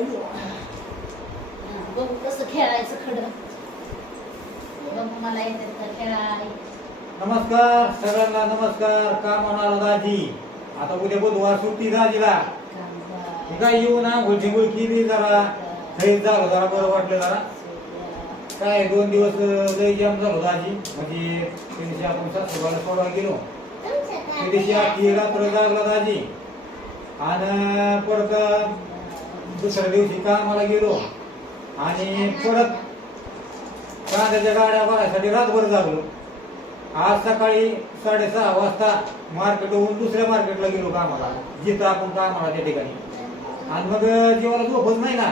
अयो. बघू कसं खेळायचं खडं बघू मला येतात का खेळाय नमस्कार सगळ्यांना नमस्कार. का म्हणाला दाजी? आता उद्या बुधवार सुट्टी दाजीला हे काय येऊ ना घोळची केली जरा. फ्रेश झालं जरा बरं वाटलं जरा. काय दोन दिवस लय जाम झालो दाजी. म्हणजे त्या दिवशी आपण सासूबाला सोडवायला गेलो. त्या दिवशी आखी रात्र जागला दाजी. आणि परत दुसऱ्या दिवशी कामाला गेलो आणि परत कांद्याच्या गाड्या भरायसाठी रातभर जागलो. आज सकाळी साडेसहा वाजता मार्केटहून दुसऱ्या मार्केटला गेलो कामाला जिथं आपण कामाला त्या ठिकाणी. आणि मग जेवायला झोपच नाही ना.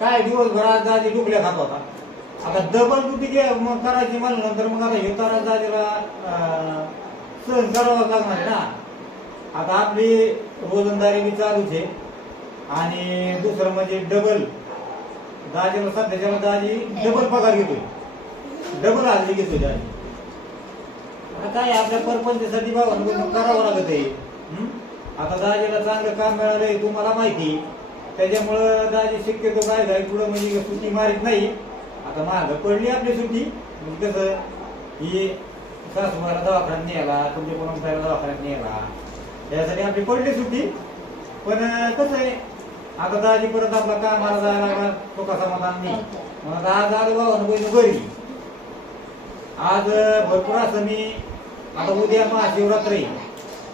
काय दिवसभर आज दाजी डुकल्या खात होता. आता डबल ड्युटी मग करायची म्हणल्यानंतर मग आता हे तारा दाजीला सहन करावंच लागणार आहे ना. आता आपली रोजंदारी बी चालूच आहे. आणि दुसरं म्हणजे डबल दाजीला सध्याच्याला दाजी डबल पगार घेतोय. डबल हल्ली घेतोय दाजी. आता काय आपल्या परपंचासाठी भावांकडून करावं लागत आहे. आता दाजीला चांगलं काम मिळालंय तुम्हाला माहिती. त्याच्यामुळं दाजी शक्यतो काय झाली पुढं म्हणजे सुट्टी मारित नाही. आता माग पडली आपली सुट्टी. मग कसं? ही सासूबाला दवाखान्यात न्यायला तुमच्या परंपऱ्याला दवाखान्यात न्यायला. यासाठी आपली पडली सुट्टी. पण कसं आहे? आता दाजी परत आपला कामाला जायला लागला तो कसा समाधान नाही. मग आता आज आलो भावानं बहिणी घरी. आज भरपूर असं मी आता उद्या महाशिवरात्र आहे.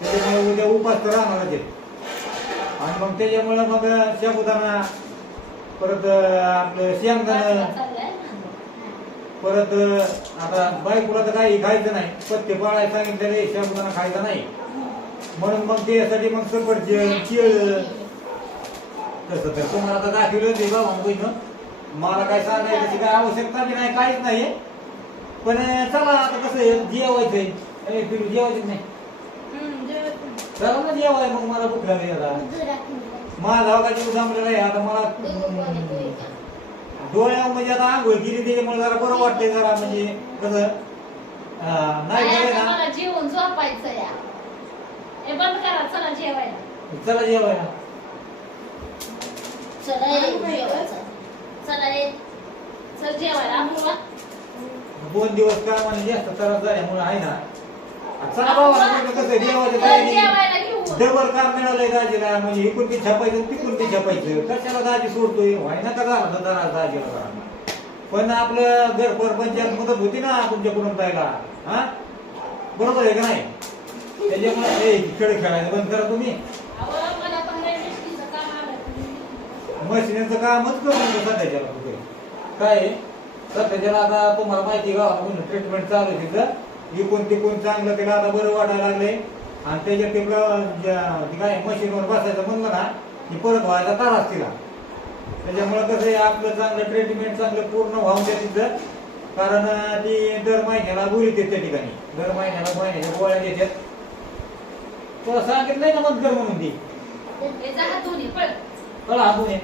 त्याच्यामुळे उद्या उपास तर राहणार आणि मग त्याच्यामुळं मग साबुदाणा परत आपलं शेंगदाणा परत आता बायकोला तर काही खायचं नाही. पत्ते पाळायला सांगितलेले साबुदाणा खायचा नाही. म्हणून मग त्यासाठी मग सफरचंद केळ तसं तर तुम्हाला आता दाखवलं ते बाबा बहिण मला काय सांगायचं त्याची काय आवश्यकता बी नाही काहीच नाही. पण चला आता कसं आहे, जेवायचंय ए, पिलू जेवायचं नाही? चला ना जेवाय मग मला भूक लागली आता. माझा का जीव जमलेला आहे आता मला डोळ्या म्हणजे आता आंघोळ केली त्याच्यामुळे जरा बरं वाटतंय जरा म्हणजे कसं नाही आता ना. मला जेवण झोपायचं या हे बंद करा चला जेवायला. चला जेवायला. चला. चला जेवायला. दोन दिवस कामाने जास्त त्रास झाल्यामुळे आहे ना. चला बाबा म्हटलं कसं देवाच्या डबल काम मिळालंय दाजीला म्हणजे इकडून बी छापायचं तिकडून बी छापायचं. कशाला दाजी सोडतोय? व्हाय ना का झालं तर जरा दाजीला जरा. पण आपलं घर परपंचायत मदत होती ना तुमच्याकडून जायला हा? बरोबर आहे का नाही? त्याच्यामुळे खेळ खेळायचं बंद करा तुम्ही अहो, मला पण लय मिष्टीचं काम आलं. मशिनीचं कामच करून सध्याच्या कुठे. काय सध्याच्या सध्याच्याला आता तुम्हाला माहिती का? ट्रीटमेंट चालू आहे तिथं. इकून तिकून चांगलं तिला आता बरं वाटायला लागले आणि त्याच्यात तिकडं काय मशीनवर बसायचं म्हणलं ना की परत व्हायला त्रास तिला. त्याच्यामुळं कसं आहे आपलं चांगलं ट्रीटमेंट चांगलं पूर्ण व्हावं द्या तिथं. कारण ती दर महिन्याला गोळी देते त्या ठिकाणी. दर महिन्याला महिन्याच्या गोळ्या देतात तुला सांगितलं नाही ना मत कर म्हणून ती. हे हातून ये.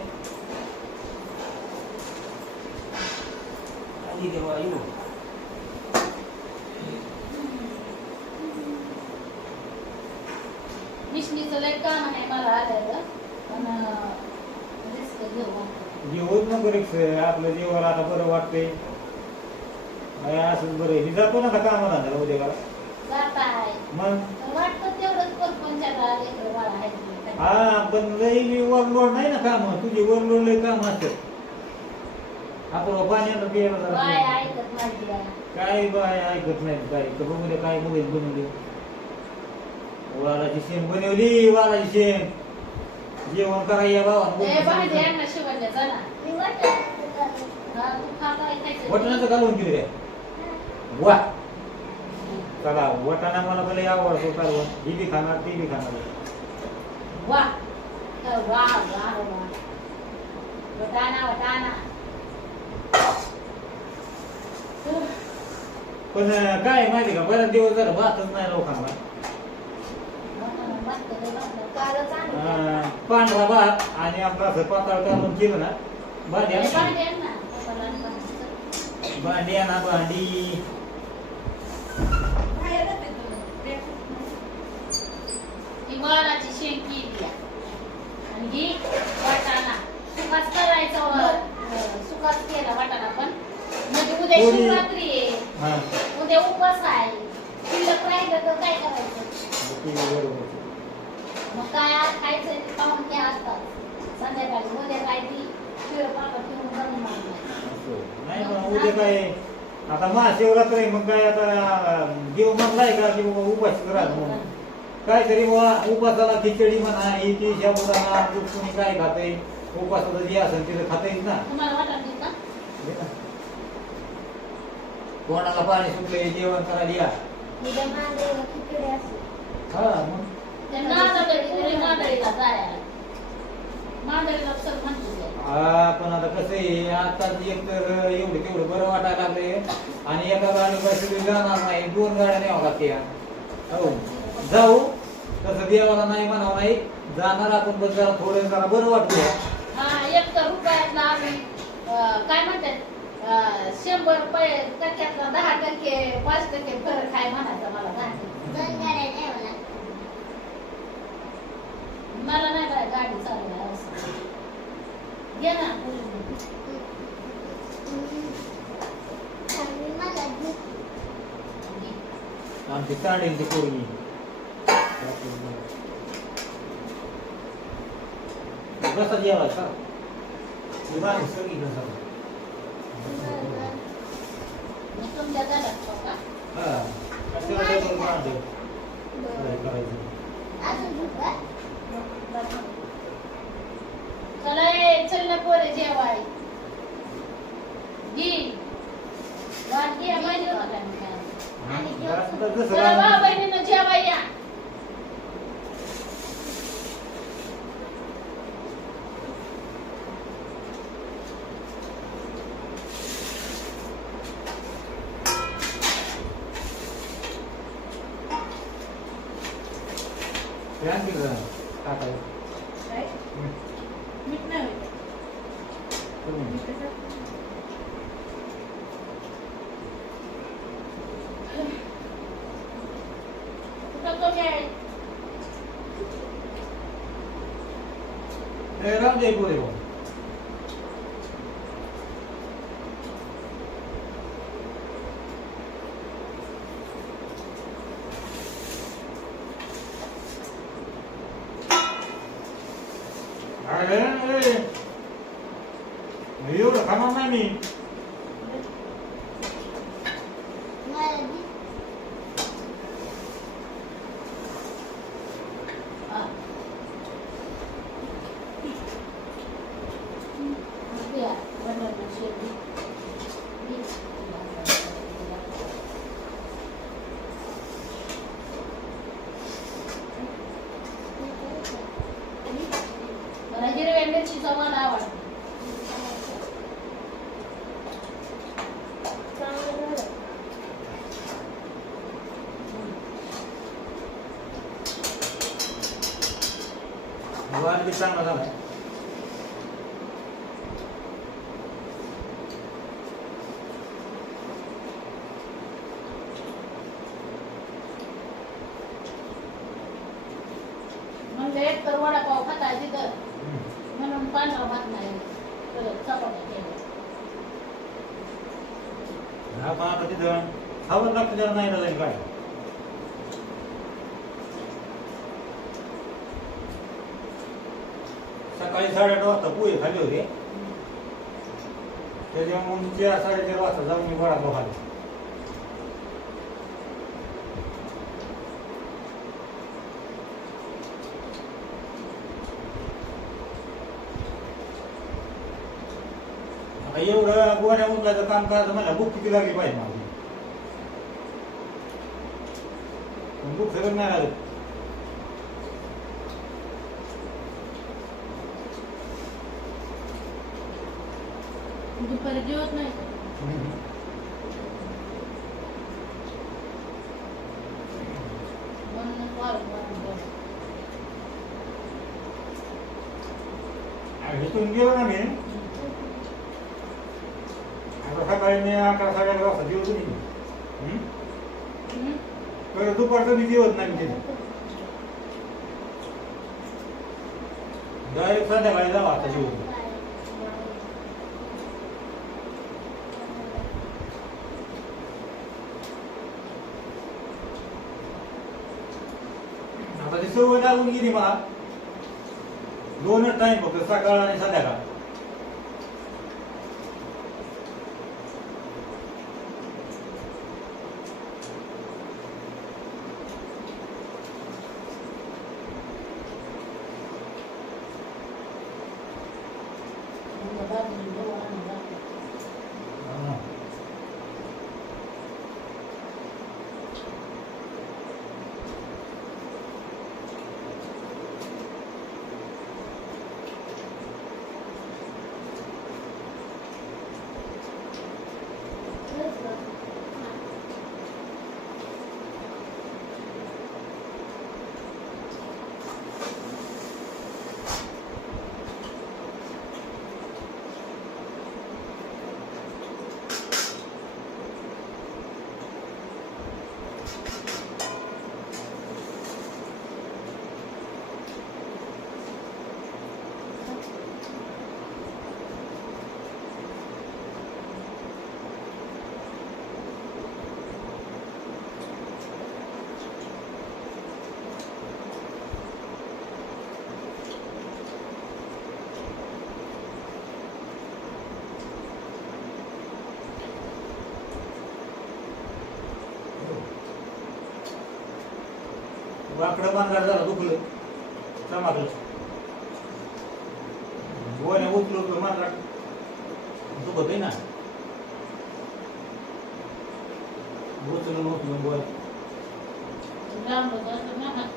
आई देवा येऊ मिशनीचं लय काम आहे मला आलेलं पण अं, रिस्क घेऊ जेवत नको रिक्स आपलं जेवायला आता बरं वाटतंय. नाही असंच बरं आहे. मी जातो ना आता कामाला उद्या का जात आहे. मग? वाटतं तेवढंच परपंचाला लेकरं बाळं आहेत की काय. हा पण लई मी वरलोड नाही ना काम. तुझी वरलोड लई काम असतात आपण पियाला बाय जरा ऐकत माझी आहे. काय बाय ऐकत नाही काय तर बघू काय मध्ये बनवली. वालाची शेण बनवली वालाची शेण. जेवण करायला ए, भांडी बाबा आण ना. शिवण्या, जा ना. हा, तू खा काय खायचं? वटणाचं घालून केली रे वा. चला वटाणा मला पहिले आवडतो कारण ही बी खाणार ती बी खाणार. वा वा वा वा वटाणा वटाणा पण काय माहिती का बऱ्याच दिवस झालं भातच नाही लोकांना. कालच आणलं. अं, पांढरा भात आणि आपलं असं पातळ काढून केलं ना भाजी आणली. भांडी आण. भांडी आणि वाटाणा. सुकाच करायचा हो. हो, सुकाच केला वाटाणा पण. म्हणजे उद्या शिवरात्री उद्या उपवास आहे. काय मग काय पाहून असतात उद्या काय उद्या काय? आता महाशिवरात्र मग काय आता देव म्हणलाय का की बाबा उपाशी करा म्हणून? काहीतरी बाबा उपासाला खिचडी म्हणा ही ती शाबुदाना दूध कोणी काय खाते? उपासाचं जे असेल तिथं खाता येईल ना. तुम्हाला वाटत नाही का? कोणाला पाणी सुटले जेवण करायला या. उद्या मांदेला खिचडी असेल. हा मग. ते नांदळी तरी नांदळीला जायला नांदळीला सर म्हणतो ते. हा पण आता कसं आहे आता एक तर एवढं तेवढं बरं वाटायला लागले आणि एका गाडी सगळी जाणार नाही दोन गाड्या न्यावं लागते हो. जाऊ. तसं देवाला नाही म्हणावं नाही जाणार आपण बस जरा थोडं जरा बरं वाटतं हा एक तर रुपयातला आम्ही अं, काय म्हणतात अं, शंभर रुपये टक्क्यातला दहा टक्के पाच टक्के फरक आहे म्हणायचा मला दहा टक्के. दोन गाड्या न्यावं लागतं. मला नाही काय गाडी चालवायला घे ना. आणि मला दूध करायचं अजून दूध का? चला ए, चल ना पोरे जेवाय घे वाट घे पाहिजे होता काय मग काय. आणि जास्त जेवण. कसं चला बा राहतं? बहिणीनं जेवाय या ध्यान दिलं जरा. टाकायचं. काय? हं. मीठ नाही होईल. तुम्ही. कुठं कमी आहे ए, राहू दे पोरे भाऊ. अरे, ए. एवढं खाणार नाही मी मला दूध हा. या, बनवलं शेवटी. मला हिरव्या मिरचीचा वाला आवडतो चांगलं झालं. वाद बी चांगला झाला म्हणजे एक तर वडापाव खाता तिथं हं. म्हणून पांढरा भात नाही परत चपात्या केल्या हा पण आता तिथं खावं लागतं जरा नाही झालं काय सकाळी साडेआठ वाजता पोहे खाली होते. त्याच्यामुळे मग चार साडेचार वाजता जाऊन मी वडापाव खाली एवढं गोण्या उचलायचं काम करायचं मला बुक किती लागली पाहिजे माझी बुक सगळं नाही लागत. दुपारी जेवत नाही म्हणून वारं वारं जेवत. आणि इथून गेलो ना मी आता सकाळी मी अकरा साडे अकरा वाजता जेवतो मी? हम्म? बरं दुपारचं मी जेवत नाही मी तिथे डायरेक्ट संध्याकाळी जावा आता जेवतो आता ती सवय लागून गेली मला. दोनच टाइम फक्त सकाळ आणि संध्याकाळ. वाकडं बांधणार झालं दुखलं. चमाकलं गोण्या उचलो तो मांजरा दुखत आहे ना उचलून उचलून गोळ्या लांब होतं असं ना.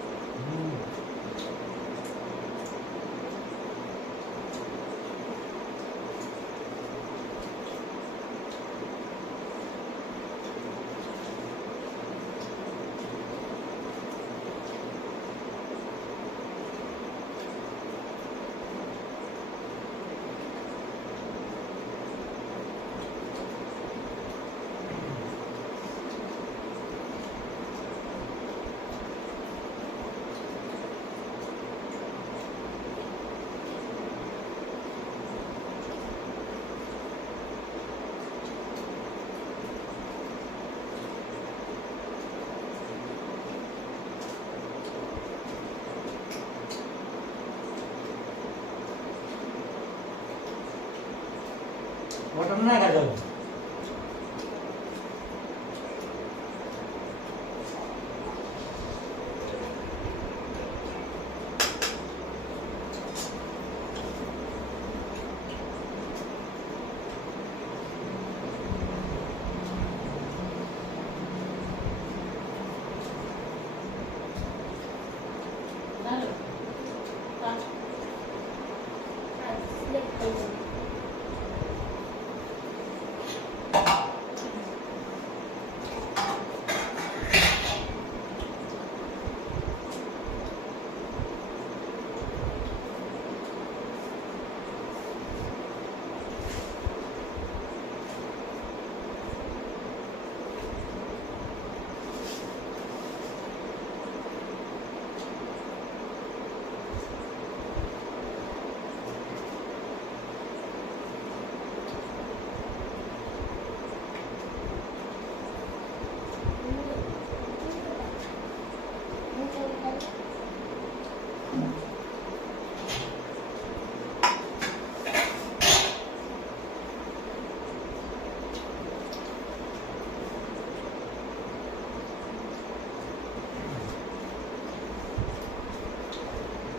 वाटण नाही काय जाऊ झालं. का?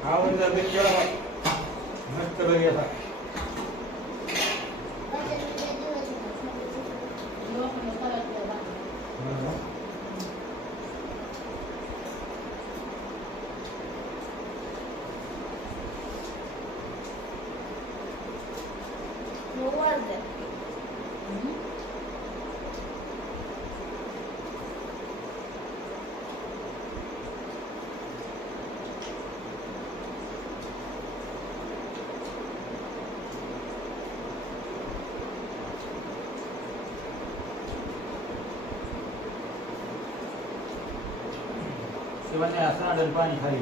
आवडीचा बेचेळा मस्त శివన్ని అసనాడు పాని హరి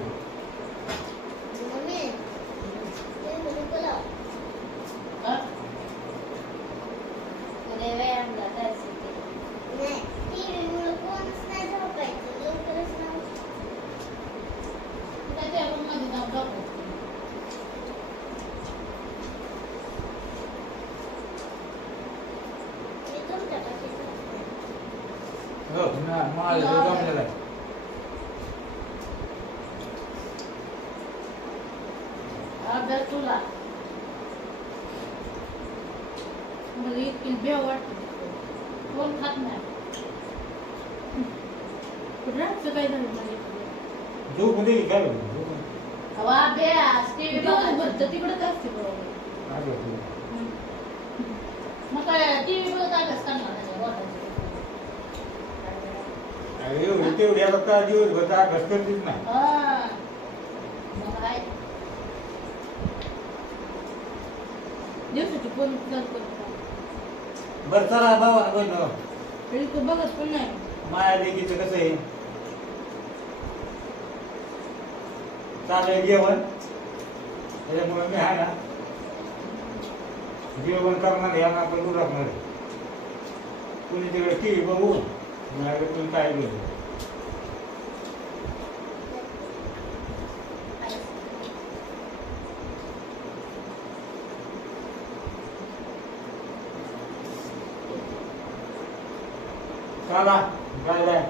हो ना मला झोप दे की काय. अहो, अभ्यास टीव्ही दिवसभर तर तिकडंच असते बरोबर. काय होईल? मग काय टीव्ही बघत अभ्यास करणार नाही बोटायचं. अरे एवढी तेवढी आता का दिवसभर तर अभ्यास करतीच नाही. हा. मग काय दिवसाची फोन चालू बरं बहिण इतकं बघत पण नाही. माया लेकीचं कसं आहे? चालेल जेवण त्याच्यामुळे मी आहे ना जेवण करणार यांना आपण दूर राखणार आहे. कुणी तिकडे टी व्ही बघून मी अगं तुम्ही काय बोलतो चला बाय